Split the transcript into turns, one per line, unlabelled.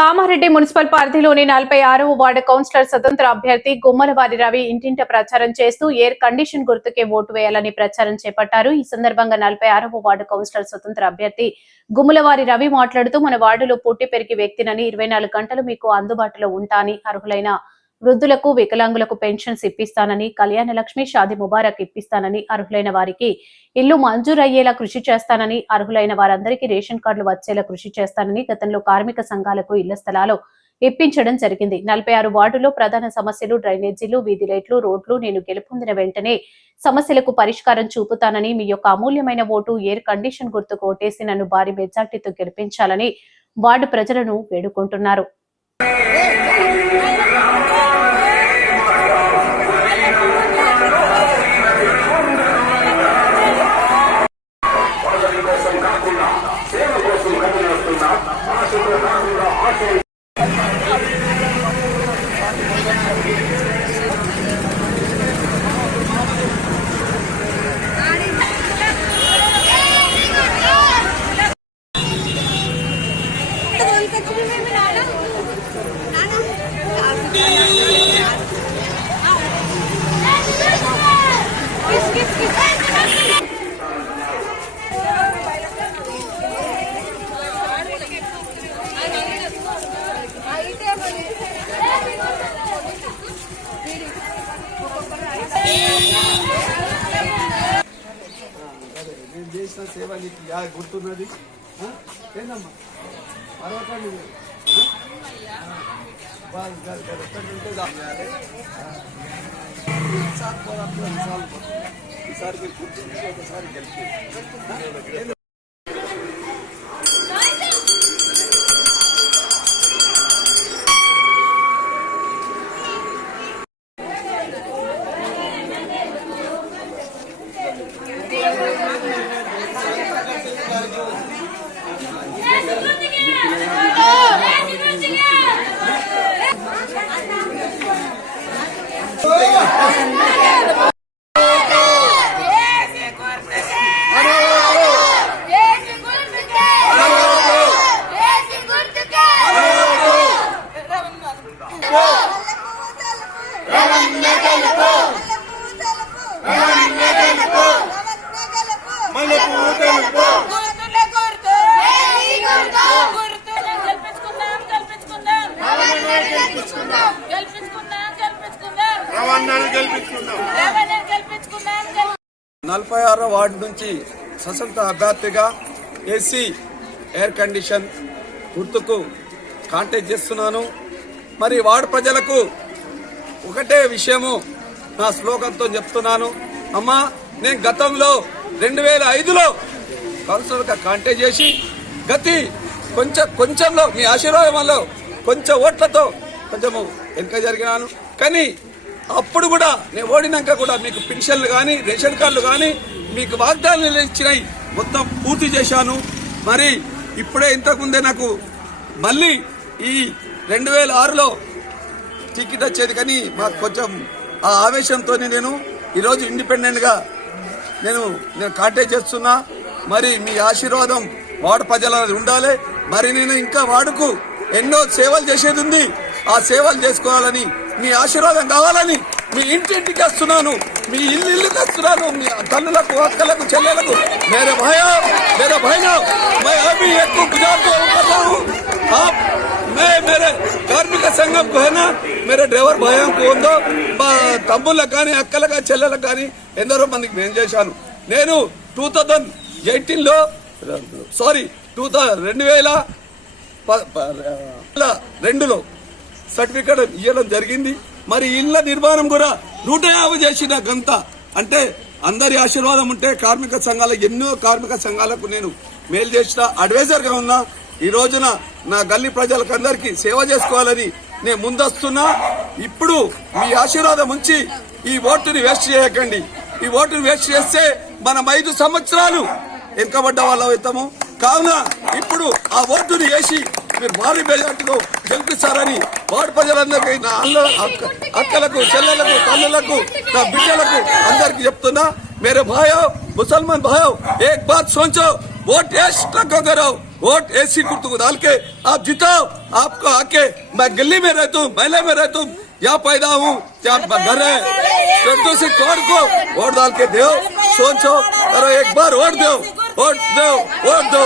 Kamareddy municipal పరిధిలోని నలభై ఆరవ వార్డు కౌన్సిలర్ స్వతంత్ర అభ్యర్థి గుమ్మలవారి రవి ఇంటింట ప్రచారం చేస్తూ ఎయిర్ కండిషన్ గుర్తుకే ఓటు వేయాలని ప్రచారం చేపట్టారు. ఈ సందర్భంగా నలభై ఆరవ వార్డు కౌన్సిలర్ స్వతంత్ర అభ్యర్థి గుమ్మలవారి రవి మాట్లాడుతూ మన వార్డులో పుట్టి పెరిగి వ్యక్తినని ఇరవై నాలుగు గంటలు మీకు అందుబాటులో ఉంటాని అర్హులైన వృద్ధులకు వికలాంగులకు పెన్షన్స్ ఇప్పిస్తానని కళ్యాణ లక్ష్మి షాది ముబారక్ ఇప్పిస్తానని అర్హులైన వారికి ఇల్లు మంజూరయ్యేలా కృషి చేస్తానని అర్హులైన వారందరికీ రేషన్ కార్డులు వచ్చేలా కృషి చేస్తానని గతంలో కార్మిక సంఘాలకు ఇళ్ళ స్థలాలు ఇప్పించడం జరిగింది. నలభై ఆరు వార్డులో ప్రధాన సమస్యలు డ్రైనేజీలు వీధి లైట్లు రోడ్లు నేను గెలుపొందిన వెంటనే సమస్యలకు పరిష్కారం చూపుతానని మీ యొక్క అమూల్యమైన ఓటు ఎయిర్ కండిషన్ గుర్తుకు ఓటేసి నన్ను భారీ మెజార్టీతో గెలిపించాలని వార్డు ప్రజలను వేడుకుంటున్నారు.
నేను చేసిన సేవ నీకు గుర్తున్నది? ఏందమ్మా? పర్వకండి మీరు ఆ? దాని ఈసారి పోదాం, ఈసారి మీరు ఒకసారి గెలిపి
గెలిపించుకుందాం. గెలిపించుకుందాం
నలభై ఆరో వార్డు నుంచి స్వతంత్ర అభ్యర్థిగా ఏసీ ఎయిర్ కండిషన్ గుర్తుకు కాంటాక్ట్ చేస్తున్నాను. మరి వార్డు ప్రజలకు ఒకటే విషయము నా శ్లోకంతో చెప్తున్నాను. అమ్మా నేను గతంలో రెండు వేల ఐదులో కౌన్సిలర్గా కాంటాక్ట్ చేసి గతి కొంచెం కొంచెంలో మీ ఆశీర్వాదం వల్ల కొంచెం ఓట్లతో కొంచెము వెనుక జరిగినాను. కానీ అప్పుడు కూడా నేను ఓడినాక కూడా మీకు పెన్షన్లు కానీ రేషన్ కార్డులు కానీ మీకు వాగ్దానాలు ఇచ్చినాయి. మొత్తం పూర్తి చేశాను. మరి ఇప్పుడే ఇంతకుముందే నాకు మళ్ళీ ఈ రెండు వేల ఆరులో టికెట్ వచ్చేది. కానీ మాకు కొంచెం ఆ ఆవేశంతో నేను ఈరోజు ఇండిపెండెంట్గా నేను నేను కాంటాక్ట్ చేస్తున్నా. మరి మీ ఆశీర్వాదం వాడు ప్రజల ఉండాలి. మరి నేను ఇంకా వాడుకు ఎన్నో సేవలు చేసేది ఉంది. ఆ సేవలు చేసుకోవాలని మీ ఆశీర్వాదం కావాలని మీ ఇంటింటికి వస్తున్నాను మీ ఇల్లు ఇల్లుకి వస్తున్నాను మీ తల్లులకు అక్కలకు చెల్లెలకు మేరే భయ మేరే భయ मैं अभी एक को गुजार को कर रहा हूँ आप मैं मेरे కార్మిక సంఘం को है ना मेरे డ్రైవర్ భయం ఉందో మా తమ్ముళ్ళకి కానీ అక్కలకు కానీ చెల్లెలకు కానీ ఎందరో మందికి నేను చేశాను నేను టూ థౌజండ్ ఎయిటీన్లో సారీ టూ రెండు వేల ప- ప- రెండులో సర్టిఫికేట్ ఇవ్వడం జరిగింది. మరి ఇళ్ళ నిర్మాణం కూడా నూట యాభై చేసిన గంత అంటే అందరి ఆశీర్వాదం ఉంటే కార్మిక సంఘాల ఎన్నో కార్మిక సంఘాలకు నేను మేలు చేసిన అడ్వైజర్గా ఉన్నా ఈ రోజున నా గల్లీ ప్రజలకు అందరికీ సేవ చేసుకోవాలని నేను ముందస్తున్నా. ఇప్పుడు మీ ఆశీర్వాదం ఉంచి ఈ ఓటుని వేస్ట్ చేయకండి. ఈ ఓటుని వేస్ట్ చేస్తే మనం ఐదు సంవత్సరాలు వెనుకబడ్డ వాళ్ళ అవుతాము. కావున ఇప్పుడు ఆ ఓటుని వేసి మీరు భారీ మెజార్టీతో గెలిపిస్తారని వార్డు ప్రజలందరికీ నా అల్ల అక్క- అక్కలకు చెల్లెలకు తల్లులకు నా బిడ్డలకు అందరికి చెప్తున్నా मेरे भाइयों मुसलमान भाइयों एक बात सोचो वोट यश टको करो वोट एसी कुर्तू को डाल के आप जिताओ आपको आके मैं गली में रहता हूँ महले में रहता हूँ यहाँ पैदा हूँ यहाँ घर है ट्वेंटी सिक्स कौन को वोट डाल के दो सोचो करो एक बार वोट दो वोट दो वोट दो